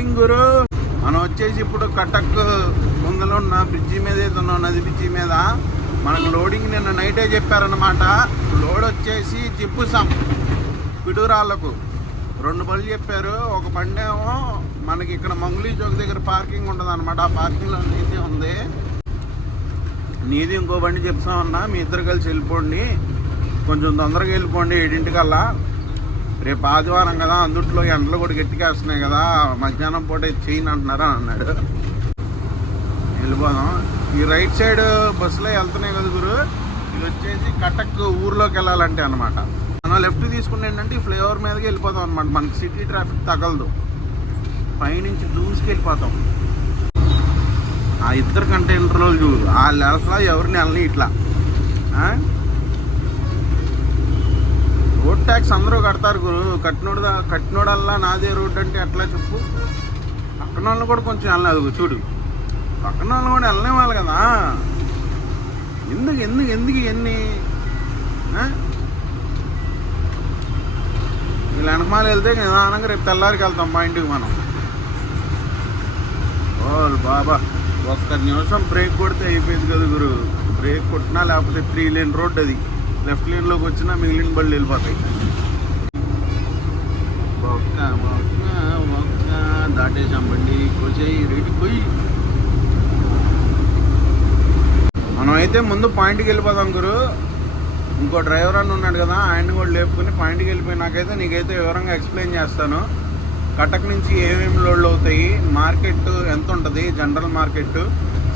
Morning గురు. మనం వచ్చేసి ఇప్పుడు కటక్ ముందులో ఉన్న బ్రిడ్జి మీద ఉన్నాం నది బ్రిడ్జి మీద. మనకు లోడింగ్ నిన్న నైటే చెప్పారనమాట లోడ్ వచ్చేసి జిప్పుసాం పిడుగురాళ్ళకు. రెండు బళ్ళు చెప్పారు. ఒక బండి ఏమో మనకి ఇక్కడ మంగుళీ చౌక్ దగ్గర పార్కింగ్ ఉంటుంది అనమాట ఆ పార్కింగ్లో నీతి ఉంది. నీది ఇంకో బండి చెప్తామన్నా. మీ ఇద్దరు కలిసి వెళ్ళిపోండి. కొంచెం తొందరగా వెళ్ళిపోండి ఏడింటికల్లా. రేపు ఆదివారం కదా అందుట్లో ఎండలు కూడా గట్టికేస్తున్నాయి కదా మధ్యాహ్నం పూట ఇది చేయను అంటున్నారా అన్నాడు. వెళ్ళిపోదాం. ఈ రైట్ సైడ్ బస్సులో వెళ్తున్నాయి కదా గురు. ఇది వచ్చేసి కటక్ ఊర్లోకి వెళ్ళాలంటే అనమాట మనం లెఫ్ట్ తీసుకుంటే ఏంటంటే ఈ ఫ్లైఓవర్ మీదకి వెళ్ళిపోతాం అనమాట మనకి సిటీ ట్రాఫిక్ తగలదు. పైనుంచి దూసుకు వెళ్ళిపోతాం. ఆ ఇద్దరు కంటైనర్లు చూడు. వాళ్ళు అసలు ఎవరిని వెళ్ళని ఇట్లా. ట్యాక్స్ అందరూ కడతారు గురు. కట్టినోడు కట్టినోడల్లా నాదే రోడ్ అంటే ఎట్లా చెప్పు? పక్కన వాళ్ళు కూడా కొంచెం వెళ్ళలేదు చూడు. పక్కన వాళ్ళు కూడా వెళ్ళలేవాలి కదా. ఎందుకు ఎందుకు ఎందుకు ఇవన్నీ? వీళ్ళు వీళ్ళ వెనకమాల వెళ్తే నిదానంగా రేపు తెల్లారికి వెళ్తాం మా ఇంటికి మనం. ఓ బాబా ఒక్క నిమిషం బ్రేక్ కొడితే అయిపోయింది కదా గురు. బ్రేక్ కొట్టినా లేకపోతే త్రీ లేన్ రోడ్ అది. లెఫ్ట్ లేన్లోకి వచ్చినా మిగిలిన బళ్ళు వెళ్ళిపోతాయి. ఒక్క ఒక్క ఒక్క దాటేసాం బండి కొచ్చేయి రేటు కొయ్యి మనం అయితే ముందు పాయింట్కి వెళ్ళిపోదాం గురు. ఇంకో డ్రైవర్ అని ఉన్నాడు కదా ఆయన కూడా లేపుకుని పాయింట్కి వెళ్ళిపోయినాకైతే నీకైతే వివరంగా ఎక్స్ప్లెయిన్ చేస్తాను. కటక్ నుంచి ఏమేమి లోడ్లు అవుతాయి మార్కెట్ ఎంత ఉంటుంది జనరల్ మార్కెట్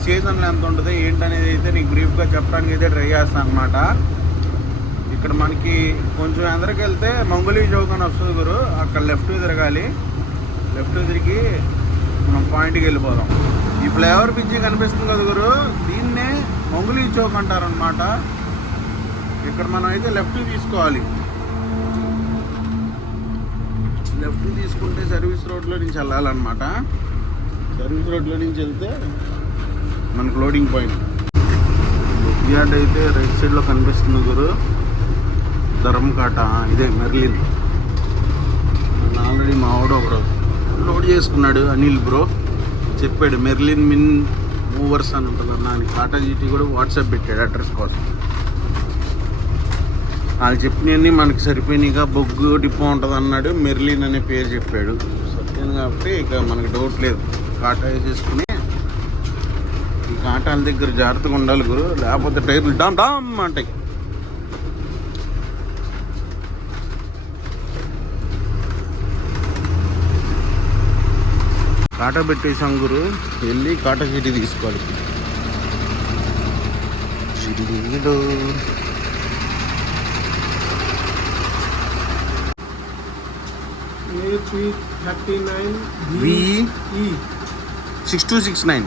సీజన్లో ఎంత ఉంటుంది ఏంటనేది అయితే నీకు బ్రీఫ్గా చెప్పడానికి అయితే ట్రై చేస్తాను అనమాట ఇక్కడ మనకి కొంచెం అందరికి వెళ్తే మంగుళీ చౌక్ అని వస్తుంది గురు. అక్కడ లెఫ్ట్ తిరగాలి. లెఫ్ట్ తిరిగి మనం పాయింట్కి వెళ్ళిపోదాం. ఈ ఫ్లేవర్ బ్రిడ్జి కనిపిస్తుంది కదా గురు. దీన్నే మంగుళీ చౌక్ అంటారనమాట ఇక్కడ మనం అయితే లెఫ్ట్ తీసుకోవాలి. లెఫ్ట్ తీసుకుంటే సర్వీస్ రోడ్లో నుంచి వెళ్ళాలన్నమాట. సర్వీస్ రోడ్లో నుంచి వెళ్తే మనకు లోడింగ్ పాయింట్ యార్డ్ అయితే రైట్ సైడ్లో కనిపిస్తుంది గురు. ధర్మకాట ఇదే మెర్లిన్. ఆల్రెడీ మా వాడు ఒకడు లోడ్ చేసుకున్నాడు అనిల్ బ్రో. చెప్పాడు మెర్లిన్ మిన్ మూవర్స్ అని ఉంటుంది? అన్న అని టాటా జీటీ కూడా వాట్సాప్ పెట్టాడు అడ్రస్ కోసం. వాళ్ళు చెప్పినవన్నీ మనకి సరిపోయినాయిగా. బొగ్గు డిపో ఉంటుంది అన్నాడు మెర్లిన్ అనే పేరు చెప్పాడు. సత్యం కాబట్టి ఇక మనకి డౌట్ లేదు. కాటా వేసేసుకుని ఈ కాటాల దగ్గర జాగ్రత్తగా ఉండాలి గురు. లేకపోతే టైర్లు డామ్ డామ్ అంటాయి. కాట పెట్టేసి గురు వెళ్ళి కాట చీటి తీసుకోవాలి చిడీలు సిక్స్ టూ సిక్స్ నైన్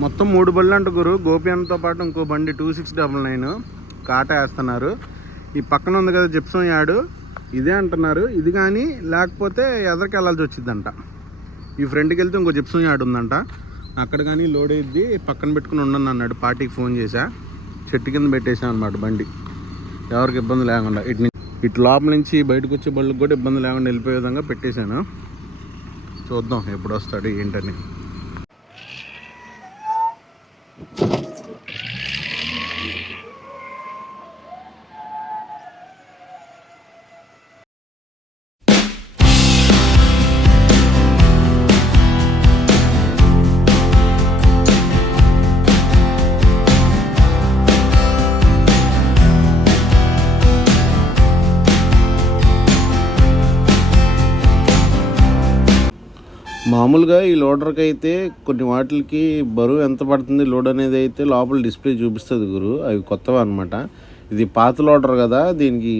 మొత్తం మూడు బళ్ళు అంట గురు గోపి అన్నతో పాటు ఇంకో బండి టూ సిక్స్ డబల్ నైన్ కాట వేస్తున్నారు. ఈ పక్కన ఉంది కదా జిప్సం యాడు. ఇదే అంటున్నారు. ఇది కానీ లేకపోతే ఎదరికి వెళ్ళాల్సి వచ్చిందంట ఈ ఫ్రంట్కి వెళ్తే ఇంకో జిప్సం యాడ్ ఉందంట. అక్కడ కానీ లోడ్ అయ్యిద్ది పక్కన పెట్టుకుని ఉండను అన్నాడు. పార్టీకి ఫోన్ చేశా. చెట్టు కింద పెట్టేశాను అనమాట బండి. ఎవరికి ఇబ్బంది లేకుండా ఇటు నుంచి ఇటు లోపల నుంచి బయటకు వచ్చే బళ్ళకి కూడా ఇబ్బంది లేకుండా వెళ్ళిపోయే విధంగా పెట్టేశాను. చూద్దాం ఎప్పుడు వస్తాడు ఏంటని. మామూలుగా ఈ లోడర్కి అయితే కొన్ని వాటికి బరువు ఎంత పడుతుంది లోడ్ అనేది అయితే లోపల డిస్ప్లే చూపిస్తుంది గురు. అవి కొత్తవి అనమాట ఇది పాత లోడర్ కదా దీనికి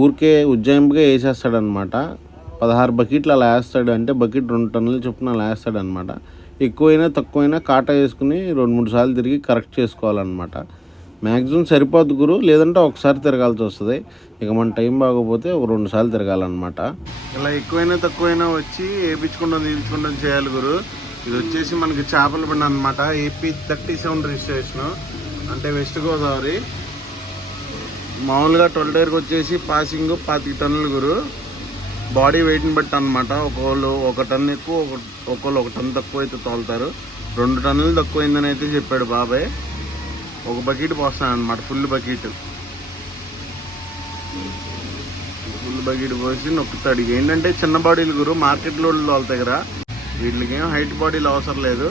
ఊరికే ఉజ్జాయింపుగా వేసేస్తాడనమాట పదహారు బకెట్లు అలా వేస్తాడు అంటే బకెట్ రెండు టన్నుల చొప్పున అలా వేస్తాడనమాట ఎక్కువైనా తక్కువైనా కాటా వేసుకుని రెండు మూడు సార్లు తిరిగి కరెక్ట్ చేసుకోవాలన్నమాట. మ్యాక్సిమం సరిపోద్ది గురు లేదంటే ఒకసారి తిరగాల్సి వస్తుంది. ఇక మన టైం బాగోపోతే ఒక రెండు సార్లు తిరగాలన్నమాట. ఇలా ఎక్కువైనా తక్కువైనా వచ్చి వేయించుకుంటాం తీయించుకుంటాం చేయాలి గురు. ఇది వచ్చేసి మనకి చేపల బండి అనమాట ఏపీ థర్టీ సెవెన్ రిజిస్ట్రేషన్. అంటే వెస్ట్ గోదావరి. మామూలుగా ట్వెల్వ్ డేర్కి వచ్చేసి పాసింగ్ పాతిక టన్నులు గురు. బాడీ వెయిట్ని బట్టి అనమాట ఒకళ్ళు ఒక టన్ ఎక్కువ ఒక ఒకళ్ళు ఒక టన్ తక్కువ అయితే తోలుతారు. రెండు టన్నులు తక్కువైందని అయితే చెప్పాడు బాబాయ్. ఒక బకెట్ పోస్తాను అనమాట ఫుల్ బకెట్. ఫుల్ బకెట్ పోసి నొక్కుతాడు. ఏంటంటే చిన్న బాడీలు గురు మార్కెట్లో వాళ్ళ దగ్గర వీళ్ళకి ఏం హైట్ బాడీలు అవసరం లేదు.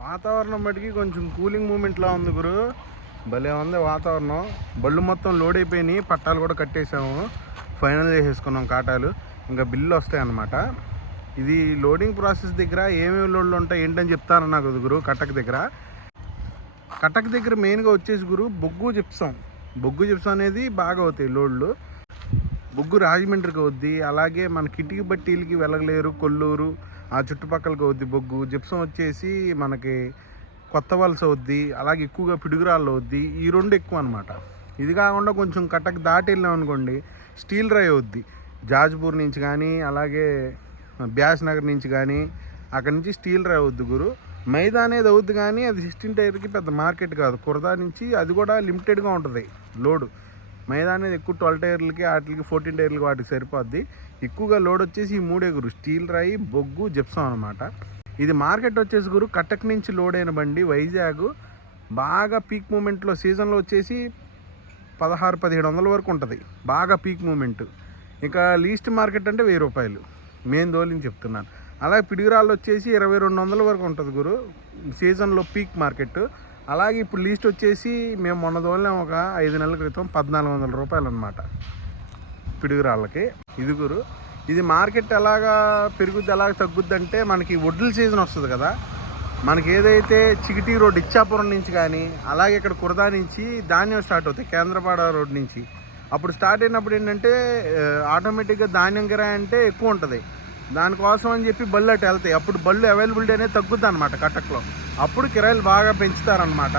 వాతావరణం బట్టి కొంచెం కూలింగ్ మూమెంట్లా ఉంది గురు. భలే ఉంది వాతావరణం. బళ్ళు మొత్తం లోడ్ అయిపోయినాయి. పట్టాలు కూడా కట్టేసాము. ఫైనల్ చేసేసుకున్నాం కాటాలు. ఇంకా బిల్లు వస్తాయి అన్నమాట ఇది లోడింగ్ ప్రాసెస్ దగ్గర ఏమేమి లోడ్లు ఉంటాయి ఏంటని చెప్తాను నాకు గురు కటక్ దగ్గర. కటక్ దగ్గర మెయిన్గా వచ్చేసి గురు బొగ్గు జిప్సం బొగ్గు జిప్సం అనేది బాగా అవుతాయి లోడ్లు. బొగ్గు రాజమండ్రికి అవుద్ది అలాగే మన కిటికీ బట్టీలకి వెళ్ళలేరు కొల్లూరు ఆ చుట్టుపక్కలకి అవుద్ది బొగ్గు. జిప్సం వచ్చేసి మనకి కొత్త వలస అవుద్ది అలాగే ఎక్కువగా పిడుగురాళ్ళు అవుద్ది. ఈ రెండు ఎక్కువ అనమాట ఇది కాకుండా కొంచెం కట్టకు దాటి వెళ్ళాం అనుకోండి స్టీల్ రై అవుద్ది. జాజ్పూర్ నుంచి కానీ అలాగే బ్యాస్ నగర్ నుంచి కానీ అక్కడి నుంచి స్టీల్ రై అవుద్ది గురు. మైదా అనేది అవుద్ది కానీ అది సిక్స్టీన్ టైర్కి పెద్ద మార్కెట్ కాదు. కురదా నుంచి అది కూడా లిమిటెడ్గా ఉంటుంది లోడు. మైదా అనేది ఎక్కువ ట్వెల్వ్ టైర్లకి వాటికి ఫోర్టీన్ టైర్లకి వాటికి సరిపోద్ది. ఎక్కువగా లోడ్ వచ్చేసి ఈ మూడే గురు స్టీల్ రాయి బొగ్గు జిప్సం అనమాట ఇది మార్కెట్ వచ్చేసి గురు కటక్ నుంచి లోడ్ అయిన బండి వైజాగ్. బాగా పీక్ మూమెంట్లో సీజన్లో వచ్చేసి పదహారు పదిహేడు వందల వరకు ఉంటుంది. బాగా పీక్ మూమెంట్. ఇంకా లీస్ట్ మార్కెట్ అంటే వెయ్యి రూపాయలు. మెయిన్ దోలిని చెప్తున్నాను. అలాగే పిడిగిరాళ్ళు వచ్చేసి ఇరవై రెండు వందల వరకు ఉంటుంది గురు. సీజన్లో పీక్ మార్కెట్. అలాగే ఇప్పుడు లీస్ట్ వచ్చేసి మేము మొన్న దోలినాం ఒక ఐదు నెలల క్రితం పద్నాలుగు వందల రూపాయలు అనమాట పిడుగురాళ్ళకి. ఇది గురు. ఇది మార్కెట్ ఎలాగా పెరుగుద్ది ఎలాగ తగ్గుద్ది అంటే మనకి వడ్ల సీజన్ వస్తుంది కదా. మనకి ఏదైతే చిగిటి రోడ్ ఇచ్చాపురం నుంచి కానీ అలాగే ఇక్కడ కురదా నుంచి ధాన్యం స్టార్ట్ అవుతాయి కేంద్రపాడ రోడ్ నుంచి. అప్పుడు స్టార్ట్ అయినప్పుడు ఏంటంటే ఆటోమేటిక్గా ధాన్యం కిరాయి అంటే ఎక్కువ ఉంటుంది. దానికోసం అని చెప్పి బళ్ళు అటు వెళ్తాయి. అప్పుడు బళ్ళు అవైలబిలిటీ అనేది తగ్గుద్ది అనమాట కటక్లో. అప్పుడు కిరాయిలు బాగా పెంచుతారనమాట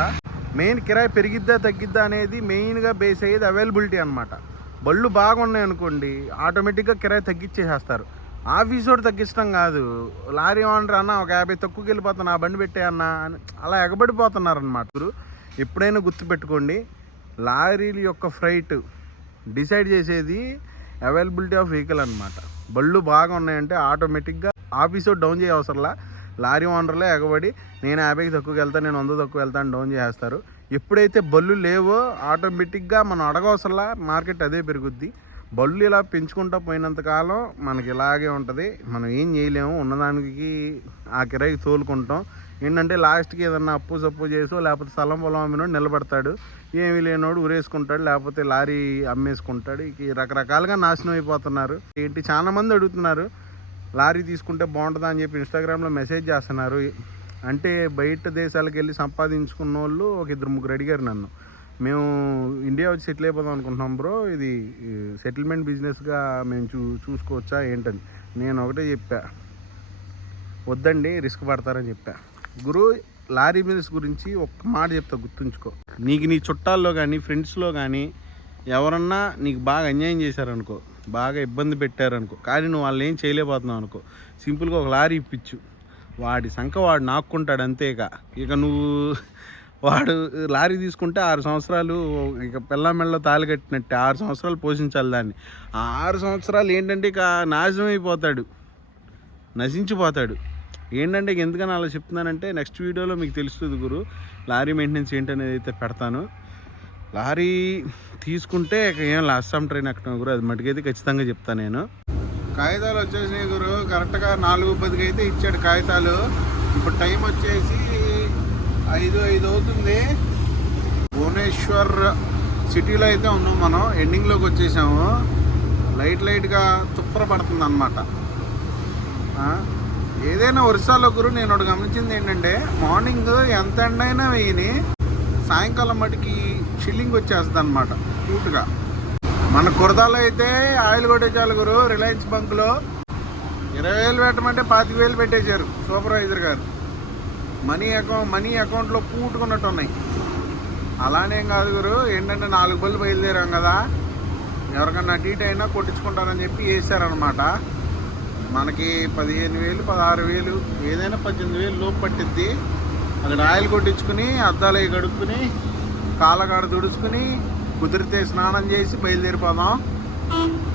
మెయిన్ కిరాయి పెరిగిద్దా తగ్గిద్దా అనేది మెయిన్గా బేస్ అయ్యేది అవైలబిలిటీ అనమాట బళ్ళు బాగున్నాయి అనుకోండి ఆటోమేటిక్గా కిరాయి తగ్గించేసేస్తారు ఆఫీస్ వాడు తగ్గించడం కాదు. లారీ ఓనర్ అన్న ఒక యాభై తక్కువకి వెళ్ళిపోతాను ఆ బండి పెట్టే అన్న అని అలా ఎగబడిపోతున్నారు అనమాట ఎప్పుడైనా గుర్తుపెట్టుకోండి లారీల యొక్క ఫ్రైట్ డిసైడ్ చేసేది అవైలబిలిటీ ఆఫ్ వెహికల్ అనమాట బళ్ళు బాగా ఉన్నాయంటే ఆటోమేటిక్గా ఆఫీసు డౌన్ చేయ అవసరంలా లారీ ఓనర్లే ఎగబడి నేను యాభైకి తక్కువకి వెళ్తాను నేను వంద తక్కువ వెళ్తాను డౌన్ చేసేస్తారు. ఎప్పుడైతే బళ్ళు లేవో ఆటోమేటిక్గా మనం అడగవసరంలా మార్కెట్ అదే పెరుగుద్ది. బళ్ళు ఇలా పెంచుకుంటూ పోయినంత కాలం మనకి ఇలాగే ఉంటుంది. మనం ఏం చేయలేము. ఉన్నదానికి ఆ కిరాయికి తోలుకుంటాం. ఏంటంటే లాస్ట్కి ఏదన్నా అప్పు సప్పు చేసో లేకపోతే స్థలం పొలం అమ్మినోడు నిలబడతాడు. ఏమీ లేనోడు ఊరేసుకుంటాడు లేకపోతే లారీ అమ్మేసుకుంటాడు. ఇక రకరకాలుగా నాశనం అయిపోతున్నారు. ఏంటి? చాలా మంది అడుగుతున్నారు లారీ తీసుకుంటే బాగుంటుందా అని చెప్పి ఇన్స్టాగ్రామ్లో మెసేజ్ చేస్తున్నారు. అంటే బయట దేశాలకు వెళ్ళి సంపాదించుకున్న వాళ్ళు ఒక ఇద్దరు ముగ్గురు అడిగారు నన్ను. మేము ఇండియా వచ్చి సెటిల్ అయిపోదాం అనుకుంటున్నాం బ్రో. ఇది సెటిల్మెంట్ బిజినెస్గా మేము చూ చూసుకోవచ్చా ఏంటని. నేను ఒకటే చెప్పా. వద్దండి రిస్క్ పడతారని చెప్పా. గురు లారీ బిజినెస్ గురించి ఒక్క మాట చెప్తా గుర్తుంచుకో. నీకు నీ చుట్టాల్లో కానీ ఫ్రెండ్స్లో కానీ ఎవరన్నా నీకు బాగా అన్యాయం చేశారనుకో బాగా ఇబ్బంది పెట్టారనుకో కానీ నువ్వు వాళ్ళు ఏం చేయలేకపోతున్నావు అనుకో సింపుల్గా ఒక లారీ ఇప్పించు వాడి సంఖ వాడు నాక్కుంటాడు అంతేగా. ఇక నువ్వు వాడు లారీ తీసుకుంటే ఆరు సంవత్సరాలు ఇక పిల్ల తాళి కట్టినట్టే. ఆరు సంవత్సరాలు పోషించాలి దాన్ని. ఆ ఆరు సంవత్సరాలు ఏంటంటే ఇక నాశనం అయిపోతాడు. నశించిపోతాడు. ఏంటంటే ఎందుకని అలా చెప్తున్నానంటే నెక్స్ట్ వీడియోలో మీకు తెలుస్తుంది గురు. లారీ మెయింటెనెన్స్ ఏంటనేది అయితే పెడతాను. లారీ తీసుకుంటే ఇక ఏం లాస్ట్ టైం ట్రైన్ ఎక్కడం గురు? అది మటుకైతే ఖచ్చితంగా చెప్తాను నేను. కాగితాలు వచ్చేసినాయి గురు. కరెక్ట్గా నాలుగు పదికి అయితే ఇచ్చాడు కాగితాలు. ఇప్పుడు టైం వచ్చేసి ఐదు ఐదు అవుతుంది. భువనేశ్వర్ సిటీలో అయితే ఉన్నాం మనం. ఎండింగ్లోకి వచ్చేసాము. లైట్ లైట్గా తుప్పర పడుతుంది అనమాట ఏదైనా వర్షాల్లో గురు నేను ఒకటి గమనించింది ఏంటంటే మార్నింగ్ ఎంత ఎండ అయినా వేయని సాయంకాలం మటుకి చిల్లింగ్ వచ్చేస్తుంది అనమాట క్యూట్గా మన కురదాలో అయితే ఆయిల్ కొట్టేచాలి గురు రిలయన్స్ బంక్లో ఇరవై వేలు పెట్టమంటే పాతిక వేలు పెట్టేశారు. సూపర్వైజర్ గారు. మనీ అకౌంట్ మనీ అకౌంట్లో పూటుకున్నట్టు ఉన్నాయి అలానేం కాదు గురు ఏంటంటే నాలుగు బళ్ళు బయలుదేరాం కదా. ఎవరికన్నా డీట్ అయినా కొట్టించుకుంటారని చెప్పి వేసారనమాట మనకి పదిహేను వేలు పదహారు వేలు ఏదైనా పద్దెనిమిది వేలు లోపు పట్టిద్ది. అక్కడ ఆయిల్ కొట్టించుకుని అద్దాలు అవి కడుక్కుని కాళ్ళగాడ తుడుచుకుని కుదిరితే స్నానం చేసి బయలుదేరిపోదాం.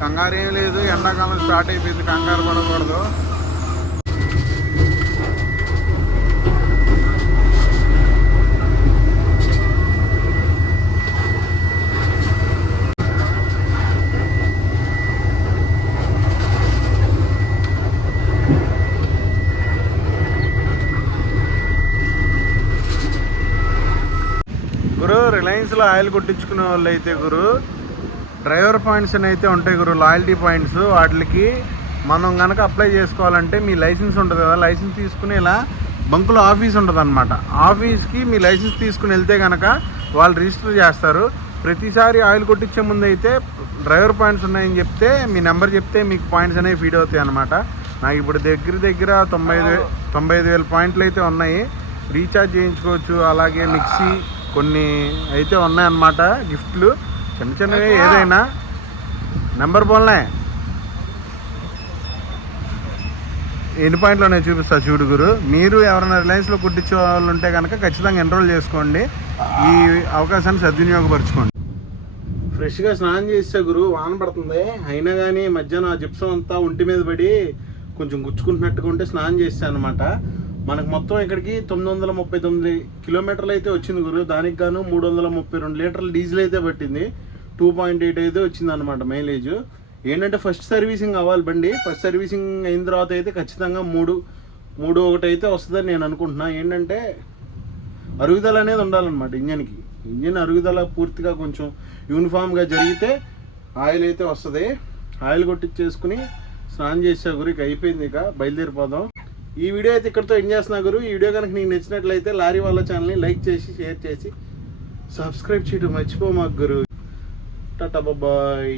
కంగారు ఏం లేదు ఎండాకాలం స్టార్ట్ అయిపోయింది కంగారు పడకూడదు గురు రిలయన్స్లో ఆయిల్ కొట్టించుకునే వాళ్ళు అయితే గురు డ్రైవర్ పాయింట్స్ అని అయితే ఉంటాయి గురు లాయల్టీ పాయింట్స్. వాటికి మనం కనుక అప్లై చేసుకోవాలంటే మీ లైసెన్స్ ఉంటుంది కదా లైసెన్స్ తీసుకుని ఇలా బంకులో ఆఫీస్ ఉంటుంది అనమాట ఆఫీస్కి మీ లైసెన్స్ తీసుకుని వెళ్తే కనుక వాళ్ళు రిజిస్టర్ చేస్తారు. ప్రతిసారి ఆయిల్ కొట్టించే ముందు అయితే డ్రైవర్ పాయింట్స్ ఉన్నాయని చెప్తే మీ నెంబర్ చెప్తే మీకు పాయింట్స్ అనేవి ఫీడ్ అవుతాయి అనమాట నాకు ఇప్పుడు దగ్గర దగ్గర తొంభై ఐదు తొంభై ఐదు వేల పాయింట్లు అయితే ఉన్నాయి. రీఛార్జ్ చేయించుకోవచ్చు అలాగే మిక్సీ కొన్ని అయితే ఉన్నాయన్నమాట గిఫ్ట్లు. చిన్న చిన్నవి ఏదైనా. నెంబర్ బోల్నే ఎన్ని పాయింట్లు నేను చూపిస్తా చూడు గురు. మీరు ఎవరైనా రిలయన్స్లో కుట్టించే వాళ్ళు ఉంటే కనుక ఖచ్చితంగా ఎన్రోల్ చేసుకోండి. ఈ అవకాశాన్ని సద్వినియోగపరచుకోండి. ఫ్రెష్గా స్నానం చేస్తే గురు వాన పడుతుంది. అయినా కానీ మధ్యాహ్నం ఆ జిప్సం అంతా ఒంటి మీద పడి కొంచెం గుచ్చుకుంటున్నట్టుగా ఉంటే స్నానం చేస్తాను అనమాట మనకు మొత్తం ఇక్కడికి తొమ్మిది వందల ముప్పై తొమ్మిది కిలోమీటర్లు అయితే వచ్చింది గురు దానికి గాను మూడు వందల ముప్పై రెండు లీటర్ల డీజిల్ అయితే పట్టింది. టూ పాయింట్ ఎయిట్ అయితే వచ్చింది అనమాట మైలేజ్. ఏంటంటే ఫస్ట్ సర్వీసింగ్ అవ్వాలి బండి. ఫస్ట్ సర్వీసింగ్ అయిన తర్వాత అయితే ఖచ్చితంగా మూడు మూడు ఒకటి అయితే వస్తుందని నేను అనుకుంటున్నా. ఏంటంటే అరుగుదల అనేది ఉండాలన్నమాట ఇంజన్కి. ఇంజన్ అరుగుదల పూర్తిగా కొంచెం యూనిఫామ్గా జరిగితే ఆయిల్ అయితే వస్తుంది. ఆయిల్ కొట్టించేసుకుని స్నానం చేసే గురికి అయిపోయింది ఇక. బయలుదేరిపోదాం. ఈ వీడియో అయితే ఇక్కడితో ఎండ్ చేస్తున్నా గురు. ఈ వీడియో కనుక నీకు నచ్చినట్లయితే లారీ వాళ్ళ ఛానల్ని లైక్ చేసి షేర్ చేసి సబ్స్క్రైబ్ చేయడం మర్చిపో మాకు గురు. టాటా బాయ్.